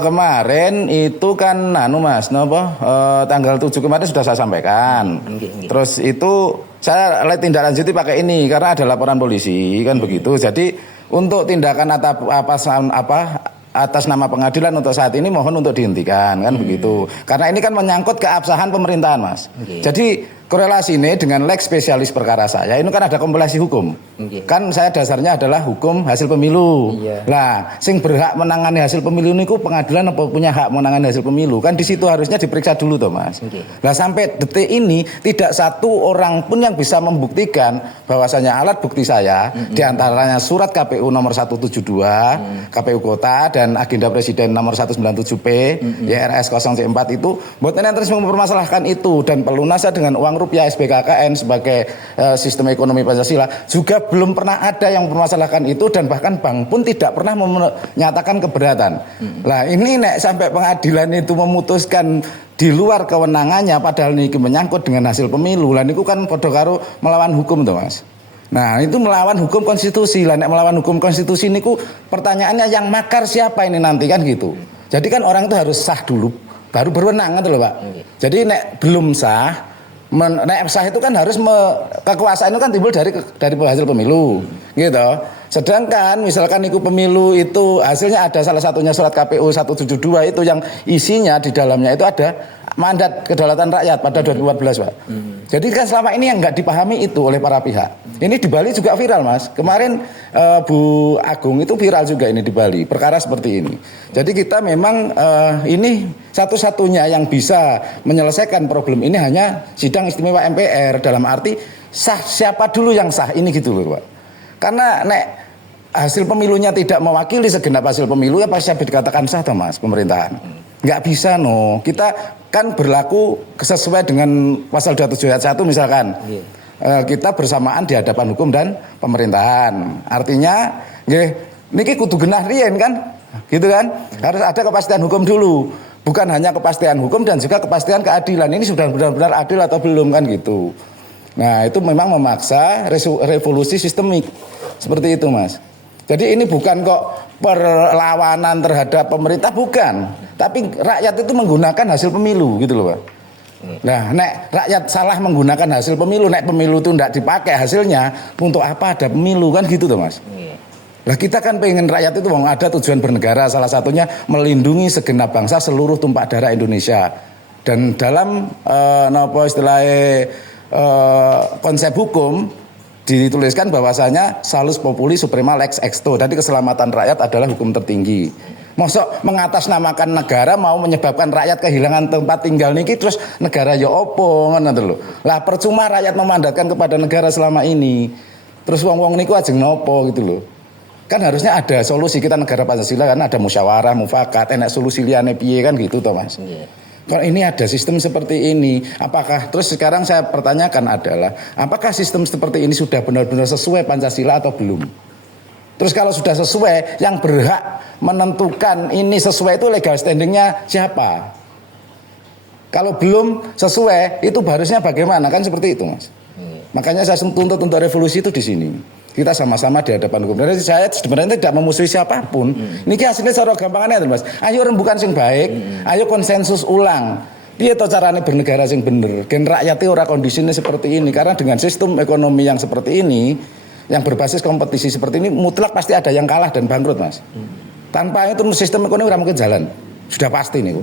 Kemarin itu kan Mas, tanggal 7 kemarin sudah saya sampaikan. Terus itu saya tindak lanjuti pakai ini karena ada laporan polisi kan begitu. Jadi untuk tindakan atas nama pengadilan untuk saat ini mohon untuk dihentikan kan begitu. Karena ini kan menyangkut keabsahan pemerintahan, Mas. Jadi korelasi ini dengan lex spesialis perkara saya ini kan ada kompilasi hukum. Kan saya dasarnya adalah hukum hasil pemilu. Lah, sing berhak menangani hasil pemilu ini pengadilan apa punya hak menangani hasil pemilu? Kan di situ harusnya diperiksa dulu toh, Mas. Lah sampai detik ini tidak satu orang pun yang bisa membuktikan bahwasanya alat bukti saya diantaranya surat KPU nomor 172 KPU Kota dan agenda Presiden nomor 197P YRS 0C4 itu buatnya terus mempermasalahkan itu dan pelunasan dengan uang rupiah SBKKN sebagai sistem ekonomi Pancasila juga belum pernah ada yang mempermasalahkan itu dan bahkan bank pun tidak pernah menyatakan keberatan. Lah ini sampai pengadilan itu memutuskan di luar kewenangannya padahal ini menyangkut dengan hasil pemilu. Lah niku kan padha karo melawan hukum tuh, Mas. Nah, itu melawan hukum konstitusi. Lah nek melawan hukum konstitusi niku pertanyaannya yang makar siapa ini nanti kan gitu. Jadi kan orang itu harus sah dulu baru berwenang gitu loh, Pak. Jadi nek belum sah nek sah itu kan harus kekuasaan itu kan timbul dari hasil pemilu gitu. Sedangkan misalkan itu pemilu itu hasilnya ada salah satunya surat KPU 172 itu yang isinya di dalamnya itu ada mandat kedaulatan rakyat pada 2014, Pak. Jadi kan selama ini yang nggak dipahami itu oleh para pihak. Ini di Bali juga viral, Mas. Kemarin Bu Agung itu viral juga ini di Bali, perkara seperti ini. Jadi kita memang ini satu-satunya yang bisa menyelesaikan problem ini hanya sidang istimewa MPR dalam arti sah siapa dulu yang sah ini gitu loh, Pak. Karena nek hasil pemilunya tidak mewakili segenap hasil pemilu ya pasti dikatakan sah toh, Mas, pemerintahan. Nggak bisa kita kan berlaku sesuai dengan pasal 27 ayat 1 misalkan. Kita bersamaan di hadapan hukum dan pemerintahan. Artinya niki kudu genah riyen kan? Gitu kan? Harus ada kepastian hukum dulu. Bukan hanya kepastian hukum dan juga kepastian keadilan. Ini sudah benar-benar adil atau belum kan gitu. Nah, itu memang memaksa revolusi sistemik. Seperti itu, Mas. Jadi ini bukan kok perlawanan terhadap pemerintah, bukan. Tapi rakyat itu menggunakan hasil pemilu gitu loh, Pak. Nah, nek rakyat salah menggunakan hasil pemilu, nek pemilu itu tidak dipakai hasilnya, untuk apa ada pemilu kan gitu tuh, Mas. Lah kita kan pengen rakyat itu ada tujuan bernegara, salah satunya melindungi segenap bangsa seluruh tumpah darah Indonesia. Dan dalam konsep hukum dituliskan bahwasanya salus populi suprema lex exto. Jadi keselamatan rakyat adalah hukum tertinggi. Mosok mengatasnamakan negara mau menyebabkan rakyat kehilangan tempat tinggal niki terus negara ya opo ngono lho. Lah percuma rakyat memandatkan kepada negara selama ini. Terus wong-wong niku ajeng nopo gitu loh. Kan harusnya ada solusi, kita negara Pancasila kan ada musyawarah, mufakat, enak solusi liyane piye kan gitu toh, Mas. Kalau ini ada sistem seperti ini, apakah terus sekarang saya pertanyakan adalah apakah sistem seperti ini sudah benar-benar sesuai Pancasila atau belum? Terus kalau sudah sesuai, yang berhak menentukan ini sesuai itu legal standingnya siapa? Kalau belum sesuai, itu harusnya bagaimana? Kan seperti itu, Mas. Makanya saya tuntut untuk revolusi itu di sini. Kita sama-sama di hadapan hukum. Dan saya sebenarnya tidak memusuhi siapapun. Ini hasilnya secara gampangannya, Mas. Ayo rembukan sing baik, ayo konsensus ulang. Piye to carane bernegara sing bener? Gen rakyat ora kondisinya seperti ini karena dengan sistem ekonomi yang seperti ini, yang berbasis kompetisi seperti ini mutlak pasti ada yang kalah dan bangkrut, Mas. Tanpa itu sistem ekonomi ora mungkin jalan. Sudah pasti nih.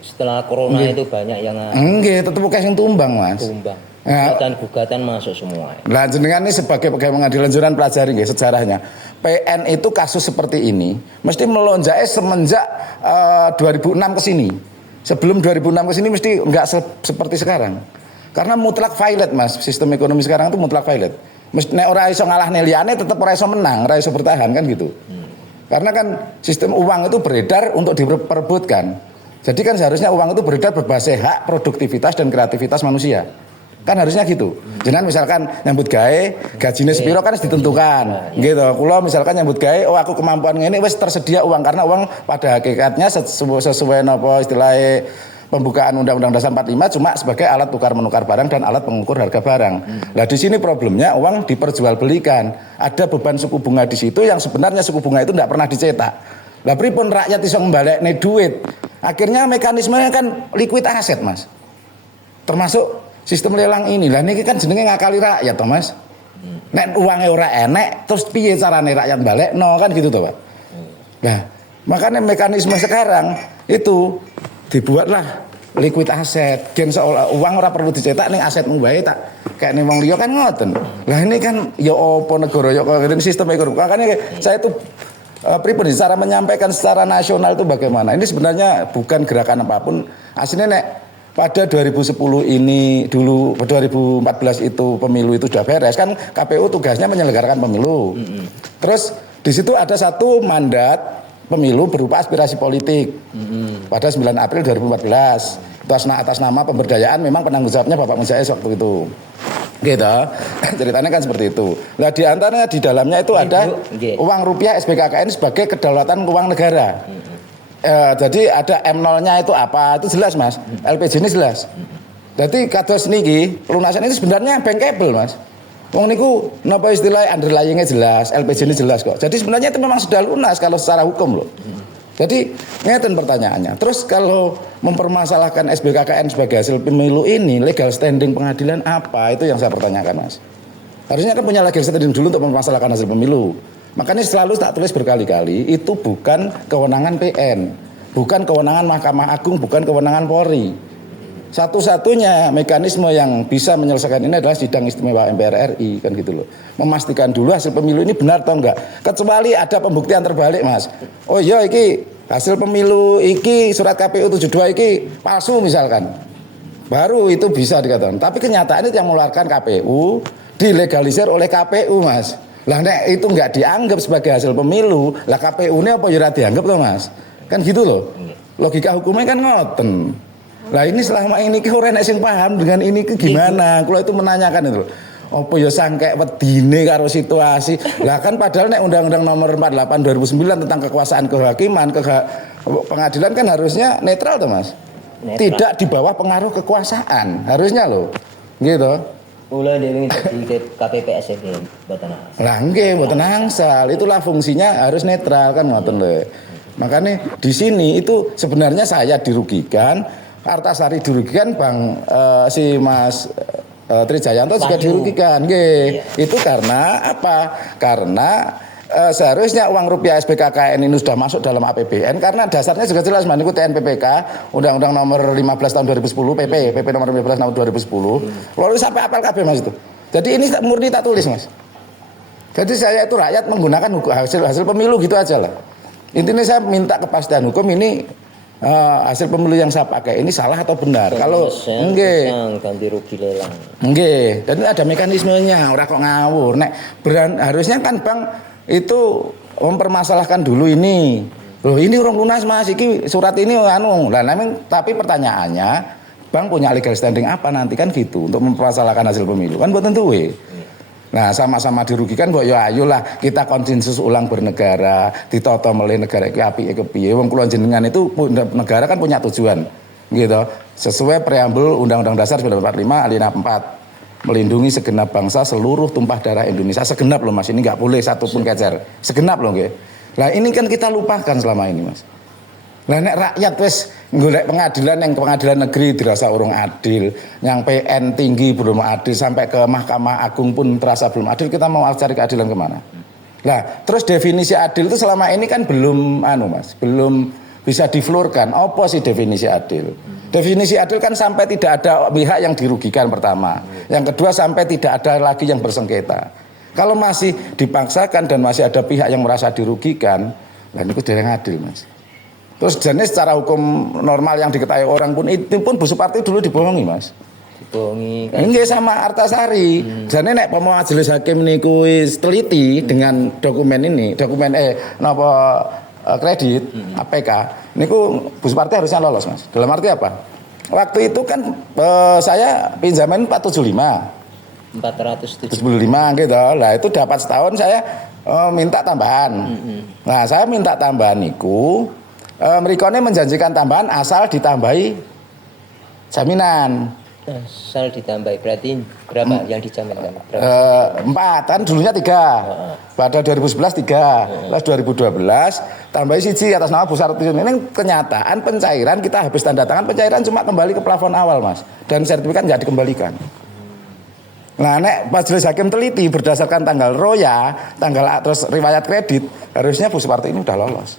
Setelah corona itu banyak yang tetep akeh sing tumbang, Mas. Gugatan masuk semua. Lah jenengan ini sebagai pegawai pengadilan jenengan pelajari nggih sejarahnya. PN itu kasus seperti ini mesti melonjaknya semenjak 2006 ke sini. Sebelum 2006 ke sini mesti enggak seperti sekarang. Karena mutlak violet, Mas. Sistem ekonomi sekarang itu mutlak violet. Mesti nek ora iso ngalahne liyane tetep ora iso menang, ora iso bertahan kan gitu. Karena kan sistem uang itu beredar untuk diperebutkan. Jadi kan seharusnya uang itu beredar berbasis hak, produktivitas dan kreativitas manusia. Kan harusnya gitu. Jangan misalkan nyambut gawe gajinya sepiro kan harus ditentukan. Gitu. Kalau misalkan nyambut gawe aku kemampuan ini wis tersedia uang karena uang pada hakikatnya sesuai napa istilahnya pembukaan Undang-Undang Dasar 45 cuma sebagai alat tukar menukar barang dan alat pengukur harga barang. Nah, di sini problemnya uang diperjualbelikan. Ada beban suku bunga di situ yang sebenarnya suku bunga itu tidak pernah dicetak. Lah pripun rakyat iso mbalekne duit? Akhirnya mekanismenya kan liquid aset, Mas. Termasuk sistem lelang ini. Lah niki kan jenenge ngakali rakyat, toh, Mas. Nek uangnya ora enek, terus piye carane rakyat balekno kan gitu toh, Pak. Nah, makanya mekanisme sekarang itu dibuatlah liquid aset. Gen seolah uang ora perlu dicetak ning asetmu wae tak kayak ning wong liya kan ngoten. Lah ini kan ya apa negara ya kok sistem ekonomi. Makanya saya itu pribadi cara menyampaikan secara nasional itu bagaimana. Ini sebenarnya bukan gerakan apapun. Aslinya nek pada 2010 ini dulu 2014 itu pemilu itu sudah beres kan KPU tugasnya menyelenggarakan pemilu. Terus di situ ada satu mandat pemilu berupa aspirasi politik pada 9 April 2014 itu atas nama pemberdayaan memang penanggung jawabnya Bapak Muzais waktu itu gitu ceritanya kan seperti itu. Nah di antaranya di dalamnya itu ada uang rupiah SBKKN sebagai kedaulatan uang negara. Jadi ada M0-nya itu apa itu jelas, Mas. LPG ini jelas. Jadi kados niki pelunasan itu sebenarnya bankable, Mas. Wong niku napa istilah underlying-nya jelas, LPG ini jelas kok. Jadi sebenarnya itu memang sudah lunas kalau secara hukum loh. Jadi ngeten pertanyaannya. Terus kalau mempermasalahkan SBKKN sebagai hasil pemilu ini legal standing pengadilan apa? Itu yang saya pertanyakan, Mas. Harusnya kan punya legal standing dulu untuk mempermasalahkan hasil pemilu. Makanya selalu tak tulis berkali-kali itu bukan kewenangan PN, bukan kewenangan Mahkamah Agung, bukan kewenangan Polri. Satu-satunya mekanisme yang bisa menyelesaikan ini adalah sidang istimewa MPR RI kan gitu loh. Memastikan dulu hasil pemilu ini benar atau enggak. Kecuali ada pembuktian terbalik, Mas. Oh iya iki hasil pemilu iki surat KPU 72 iki palsu misalkan. Baru itu bisa dikatakan. Tapi kenyataannya yang mengeluarkan KPU dilegalisir oleh KPU, Mas. Lah nek itu enggak dianggap sebagai hasil pemilu, lah KPU ini apa ya dianggap toh, Mas? Kan gitu loh. Logika hukumnya kan ngoten. Lah ini selama ini ki ora nek sing paham dengan ini ki gimana? Kula itu menanyakan itu. Apa ya sangkek wedine karo situasi. Lah kan padahal nek Undang-Undang Nomor 48 2009 tentang kekuasaan kehakiman, pengadilan kan harusnya netral toh, Mas? Netral. Tidak di bawah pengaruh kekuasaan, harusnya loh. Gitu. Mulai dari KPPS ini mboten angsal. Lah nggih mboten angsal, itulah fungsinya harus netral kan ngoten lho. Makanya di sini itu sebenarnya saya dirugikan, Artasari dirugikan, Bang si Mas Trijayanto juga dirugikan nggih. Itu karena apa? Karena seharusnya uang rupiah SBKKN ini sudah masuk dalam APBN karena dasarnya juga jelas Mas niku TNPPK Undang-Undang Nomor 15 tahun 2010 PP Nomor 15 tahun 2010. Lalu sampai apal kabeh Mas itu. Jadi ini murni tak tulis, Mas. Jadi saya itu rakyat menggunakan hasil pemilu gitu aja lah. Intinya saya minta kepastian hukum ini hasil pemilu yang saya pakai ini salah atau benar. Kalau nggih ganti rugi lelang. Nggih, dan ada mekanismenya, ora kok ngawur. Nek harusnya kan Bang itu mempermasalahkan dulu ini. Loh ini urung lunas Mas, iki surat ini anu. Lah tapi pertanyaannya, Bang punya legal standing apa nanti kan gitu untuk mempermasalahkan hasil pemilu. Kan mboten duwe. Nah, sama-sama dirugikan kok ya ayolah kita konsensus ulang bernegara, ditata melih negara iki apike kepiye. Wong kula jenengan itu negara kan punya tujuan. Gitu. Sesuai preambul Undang-Undang Dasar 1945 alinea 4. Melindungi segenap bangsa seluruh tumpah darah Indonesia. Segenap loh Mas, ini nggak boleh satu pun kecer. Segenap loh nggih. Nah ini kan kita lupakan selama ini Mas. Lah nek rakyat wis golek pengadilan yang pengadilan negeri dirasa urung adil, yang PN tinggi belum adil, sampai ke Mahkamah Agung pun terasa belum adil, kita mau cari keadilan kemana? Lah terus definisi adil itu selama ini kan belum Mas, belum bisa diflurkan. Apa sih definisi adil? Definisi adil kan sampai tidak ada pihak yang dirugikan pertama. Yang kedua sampai tidak ada lagi yang bersengketa. Kalau masih dipaksakan dan masih ada pihak yang merasa dirugikan, lah itu dereng adil Mas. Terus jenis secara hukum normal yang diketahui orang pun itu pun Bu Suparti dulu dibohongi Mas. Dibohongi kan. Nggih sama Artasari. Jane nek majelis hakim niku wis teliti dengan dokumen ini, kredit APK niku Bu Suparti harusnya lolos Mas. Dalam arti apa? Waktu itu kan saya pinjaman 475 gitu. Lah itu dapat setahun saya minta tambahan. Nah, saya minta tambahan niku merikone menjanjikan tambahan asal ditambahi jaminan. Asal ditambah berarti berapa yang dijaminkan? Eh, 4 kan dulunya 3. Pada 2011 3, terus 2012 tambahin siji atas nama Bu Sartini. Ini kenyataan pencairan kita habis tanda tangan pencairan cuma kembali ke plafon awal Mas dan sertifikat nggak dikembalikan. Nah, nek Majelis Hakim teliti berdasarkan tanggal roya, tanggal terus riwayat kredit, harusnya Bu Suparti ini udah lolos.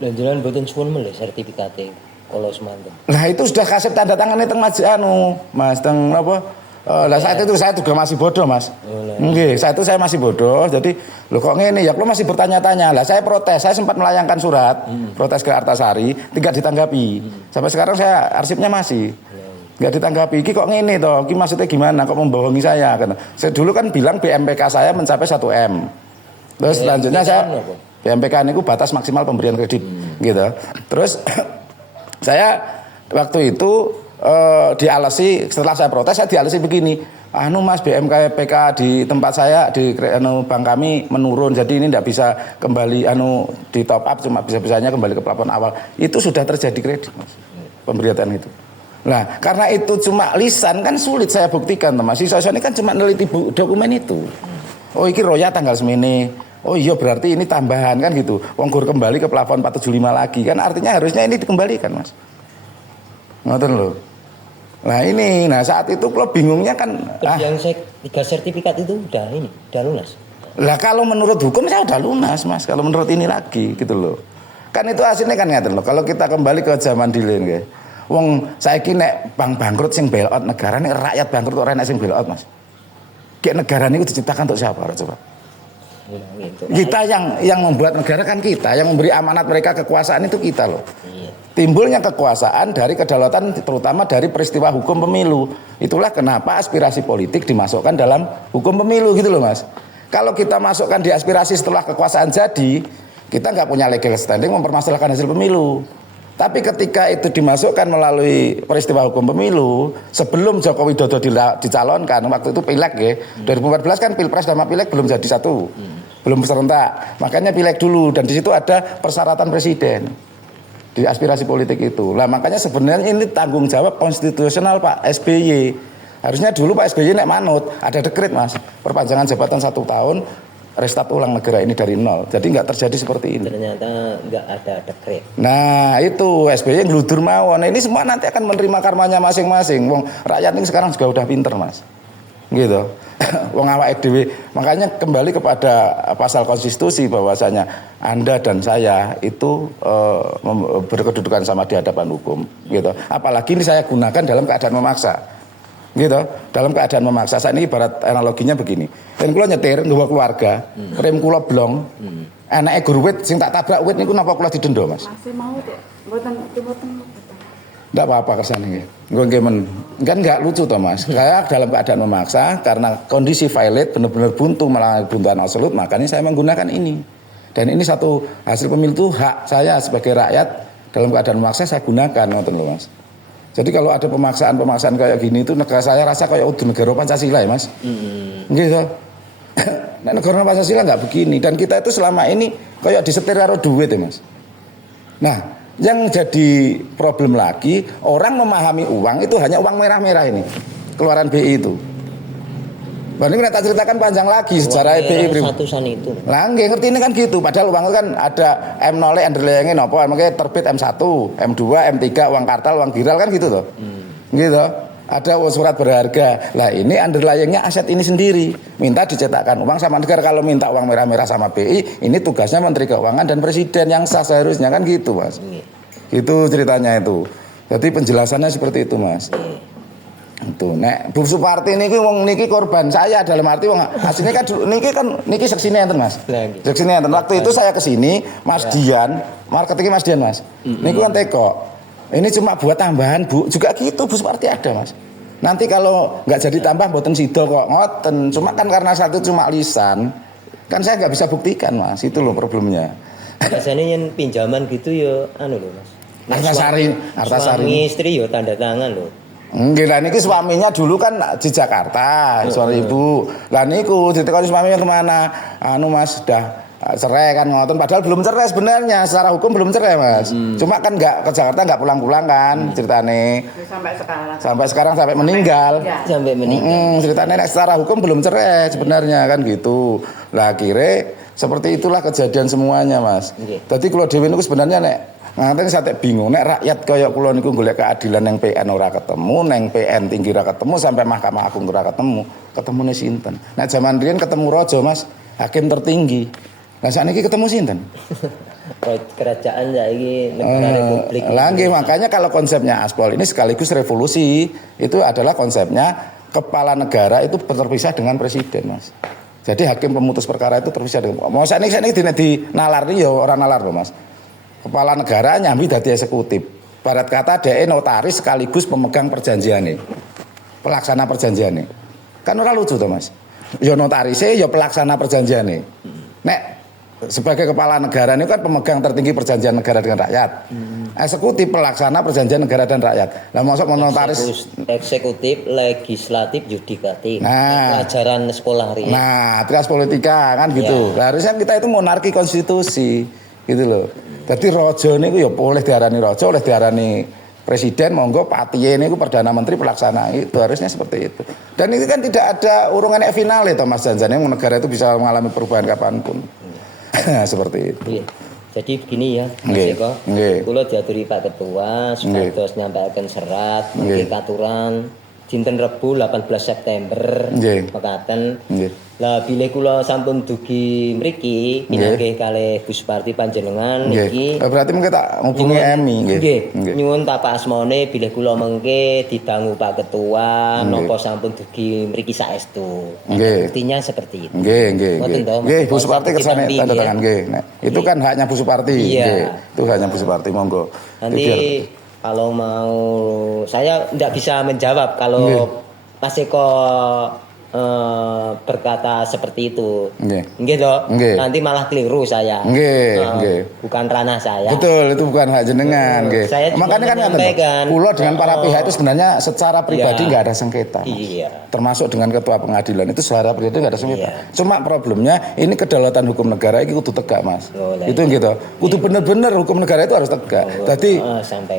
Dan jalan boten suwun lho sertifikate kalau semanten. Nah, itu sudah kasih tanda tangan teng Mas teng apa? Lah saat itu saya juga masih bodoh Mas. Nggih, saat itu saya masih bodoh. Jadi, loh kok ngene ya, lo masih bertanya-tanya. Lah saya protes, saya sempat melayangkan surat protes ke Artasari, tidak ditanggapi. Sampai sekarang saya arsipnya masih nggak ditanggapi. Ki kok ngene toh? Ki maksudnya gimana? Kok membohongi saya? Karena saya dulu kan bilang BMPK saya mencapai 1 M. Terus selanjutnya saya BMPK itu batas maksimal pemberian kredit gitu. Terus saya waktu itu dialasi, setelah saya protes saya dialasi begini, anu Mas BMPK di tempat saya di bank kami menurun, jadi ini tidak bisa kembali di top up, cuma bisa-bisanya kembali ke plafon awal. Itu sudah terjadi kredit Mas, pemberian itu. Nah, karena itu cuma lisan kan sulit saya buktikan Mas. Siswa ini kan cuma neliti dokumen itu. Oh iki roya tanggal semene. Oh iya berarti ini tambahan kan gitu. Wong gur kembali ke plafon 475 lagi kan artinya harusnya ini dikembalikan Mas. Ngoten lho. Nah saat itu kalau bingungnya kan yang 3 sertifikat itu udah lunas. Lah kalau menurut hukum saya udah lunas Mas. Kalau menurut ini lagi gitu loh. Kan itu hasilnya kan ngaten loh. Kalau kita kembali ke zaman dilihat nggih. Wong saiki nek bank bangkrut sing bailout negara, nek rakyat bangkrut ora nek sing bailout Mas. Kayak negara ini diciptakan untuk siapa coba? Kita yang membuat negara kan kita, yang memberi amanat mereka kekuasaan itu kita loh. Timbulnya kekuasaan dari kedaulatan terutama dari peristiwa hukum pemilu. Itulah kenapa aspirasi politik dimasukkan dalam hukum pemilu gitu loh Mas. Kalau kita masukkan di aspirasi setelah kekuasaan jadi, kita nggak punya legal standing mempermasalahkan hasil pemilu. Tapi ketika itu dimasukkan melalui peristiwa hukum pemilu, sebelum Joko Widodo dicalonkan, waktu itu pileg ya, 2014 kan pilpres sama pileg belum jadi satu, belum serentak, makanya pileg dulu, dan di situ ada persyaratan presiden di aspirasi politik itu. Lah makanya sebenarnya ini tanggung jawab konstitusional Pak SBY. Harusnya dulu Pak SBY nek manut, ada dekret Mas, perpanjangan jabatan 1 tahun. Restart ulang negara ini dari nol. Jadi nggak terjadi seperti ini. Ternyata nggak ada dekret. Nah itu SBY ngeludur mawon. Nah, ini semua nanti akan menerima karmanya masing-masing. Wong rakyat ini sekarang juga udah pinter Mas. Gitu. Wong awake dhewe. Makanya kembali kepada pasal konstitusi bahwasanya Anda dan saya itu berkedudukan sama di hadapan hukum. Gitu. Apalagi ini saya gunakan dalam keadaan memaksa. Gitu, dalam keadaan memaksa. Saya ini ibarat analoginya begini. Dan kula nyetir nggawa keluarga, rem kula blong. Anake guru wit sing tak tabrak wit niku napa kula didenda, Mas? Masih mau Dek. Mboten. Enggak apa-apa kersane nggih. Engko nggih men. Kan enggak lucu toh, Mas. Saya dalam keadaan memaksa karena kondisi violate benar-benar buntu malah buntuan absolut, makanya saya menggunakan ini. Dan ini satu hasil pemilu itu hak saya sebagai rakyat dalam keadaan memaksa saya gunakan ngoten lho, Mas. Jadi kalau ada pemaksaan kayak gini itu negara saya rasa kayak udah negara Pancasila ya Mas. Gitu. Nah, negara Pancasila nggak begini dan kita itu selama ini kayak disetir karo duit ya Mas. Nah, yang jadi problem lagi orang memahami uang itu hanya uang merah-merah ini keluaran BI itu. Bah ini tak ceritakan panjang lagi sejarah BI Satusan itu. Lah nggih ngerti ini kan gitu. Padahal uang itu kan ada M0 underlying napa makanya terbit M1, M2, M3 uang kartal, uang giral kan gitu toh. Gitu. Ada surat berharga. Lah ini underlyingnya aset ini sendiri. Minta dicetakkan uang sama negara. Kalau minta uang merah-merah sama BI, ini tugasnya Menteri Keuangan dan Presiden yang sah seharusnya kan gitu, Mas. Gitu ceritanya itu. Jadi penjelasannya seperti itu, Mas. Itu nek Bu Suparti niki wong niki korban saya dalam arti wong asline kan niki seksine enten Mas. Seksine enten. Waktu itu saya ke sini Mas Dian, marketingnya Mas Dian Mas. Niku kan teko. Ini cuma buat tambahan Bu, juga gitu Bu Suparti ada Mas. Nanti kalau nggak jadi tambah mboten sida kok ngoten. Cuma kan karena satu cuma lisan. Kan saya nggak bisa buktikan Mas. Itu loh problemnya. Biasanya yang pinjaman gitu ya anu loh Mas. Artasari. Suami istri ya tanda tangan loh. Nggih lah niki suaminya dulu kan di Jakarta, suara ibu. Lah niku ditekoni suaminya kemana? Anu Mas sudah cerai kan ngoten, padahal belum cerai sebenarnya, secara hukum belum cerai Mas. Cuma kan nggak ke Jakarta, nggak pulang-pulang kan ceritane. Sampai sekarang sampai meninggal. Sampai meninggal. Ceritanya secara hukum belum cerai sebenarnya kan gitu. Lah akhirnya seperti itulah kejadian semuanya Mas. Jadi kalau dhewe niku sebenarnya nek nganten saya bingung nek rakyat kaya kula niku golek keadilan nang PN ora ketemu, nang PN tinggi ora ketemu, sampai Mahkamah Agung ora ketemu. Ketemune sinten? Nek zaman riyen ketemu raja Mas, hakim tertinggi. Lah sakniki ketemu sinten? Kerajaan saiki negara republik. Lah nggih makanya kalau konsepnya Aspol ini sekaligus revolusi, itu adalah konsepnya kepala negara itu terpisah dengan presiden, Mas. Jadi hakim pemutus perkara itu terpisah dengan. Mau sakniki di nalar ya ora nalar lho, Mas. Kepala negara nyambi dadi eksekutif. Barat kata DE notaris sekaligus pemegang perjanjiane. Pelaksana perjanjiane. Kan ora lucu to, Mas. Ya notarise ya pelaksana perjanjiane. Nek sebagai kepala negara ini kan pemegang tertinggi perjanjian negara dengan rakyat. Eksekutif pelaksana perjanjian negara dan rakyat. Lah mosok notaris eksekutif, legislatif, yudikatif. Pelajaran sekolah hari. Nah, trias politika kan gitu. Nah, harusnya kita itu monarki konstitusi gitu loh. Jadi raja niku ya boleh diarani raja, oleh diarani presiden, monggo patiye niku perdana menteri pelaksana itu harusnya seperti itu. Dan ini kan tidak ada urungan final itu Mas Janjan, yang negara itu bisa mengalami perubahan kapanpun. Seperti itu. Jadi begini ya, Mas Eko. Kula diaturi Pak Ketua supados nyampaikan serat nggih aturan dinten Rebu 18 September mekaten. Lah bilih kula sampun dugi mriki pinanggih kalih Bu Suparti panjenengan niki. Berarti mengke tak ngubungi Emi nggih. Nyuwun tapak asmane bilih kula mengke didangu Pak Ketua napa sampun dugi mriki saestu. Buktinya seperti itu. Nggih, Bu Suparti kersane tanda tangan nggih. Itu kan haknya Bu Suparti. Nggih. Itu haknya Bu Suparti monggo. Nanti kalau mau saya tidak bisa menjawab kalau Mas Eko berkata seperti itu. Nggih toh. Nanti malah keliru saya. Bukan ranah saya. Betul, itu bukan hak jenengan, nggih. Makanya kan kula dengan para pihak itu sebenarnya secara pribadi enggak ada sengketa. Termasuk dengan ketua pengadilan itu secara pribadi enggak ada sengketa. Cuma problemnya ini kedaulatan hukum negara iki kudu tegak, Mas. Itu gitu. Kudu bener-bener hukum negara itu harus tegak. Dadi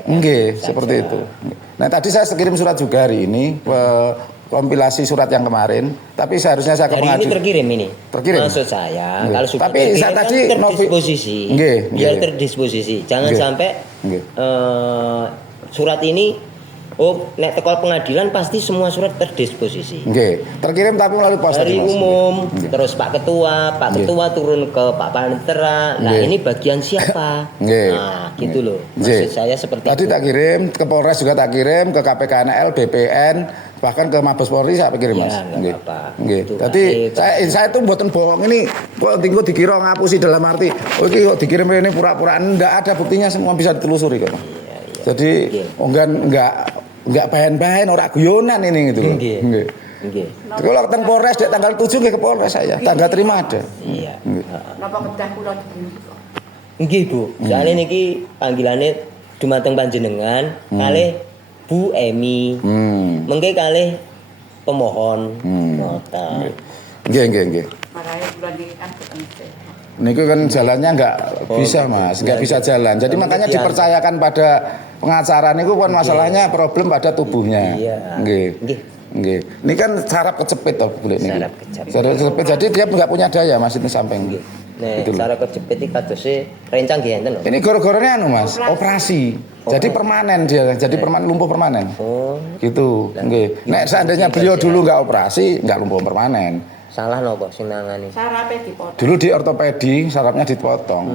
nggih, seperti itu. Nah, tadi saya kirim surat juga hari ini kompilasi surat yang kemarin, tapi seharusnya saya ke pengadilan. Ini terkirim ini. Terkirim. Maksud saya, kalau sudah tapi saya tadi terdisposisi. Biar terdisposisi. Jangan sampai surat ini nek teko pengadilan pasti semua surat terdisposisi. Terkirim tapi melalui pos dari umum, terus Pak Ketua turun ke Pak Panitera. Nah, ini bagian siapa? Nah, gitu loh. Maksud saya seperti tadi itu. Tak kirim ke Polres juga tak kirim ke KPKNL, BPN, bahkan ke Mabes Polri saya kirim Mas. Jadi saya tuh mboten bohong ini kok tinggal dikira ngapusi dalam arti iki kok dikirim ini pura-pura enggak ada buktinya semua bisa ditelusuri kok. Jadi enggak bahan-bahan ora guyonan ini gitu loh. Nggih. Kalau ketemu Polres dek tanggal 7 nggih ke Polres saya. Tanggal terima ada. Iya. Napa kedah kula dibunyi kok. Nggih, Bu. Soale niki panggilane dumateng panjenengan kalih Bu Emi. Mengke kalih pemohon. Ngoten. Nggih. Makanya kula diangkut. Niku kan jalannya nggak bisa Mas, nggak bisa jalan. Jadi makanya dipercayakan pada pengacara niku kan masalahnya problem pada tubuhnya. Nggih. Ini kan saraf kecepit toh kulit niki. Saraf kecepit. Jadi dia nggak punya daya Mas itu samping. Nek saraf kecepit iki kadose rencang nggih enten lho. Ini gara-garanya Mas, operasi. Jadi permanen dia, jadi lumpuh permanen. Gitu. Nggih. Nek seandainya beliau dulu nggak operasi, nggak lumpuh permanen. Salah nopo sing nangani? Sarafnya dipotong. Dulu di ortopedi sarafnya dipotong,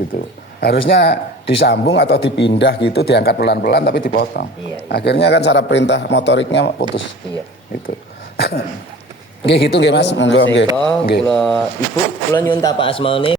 gitu. Harusnya disambung atau dipindah gitu, diangkat pelan-pelan tapi dipotong. Akhirnya kan saraf perintah motoriknya putus. Gitu. Nggih gitu nggih Mas, monggo nggih. Kula Ibu, kula nyuwun tapak asmane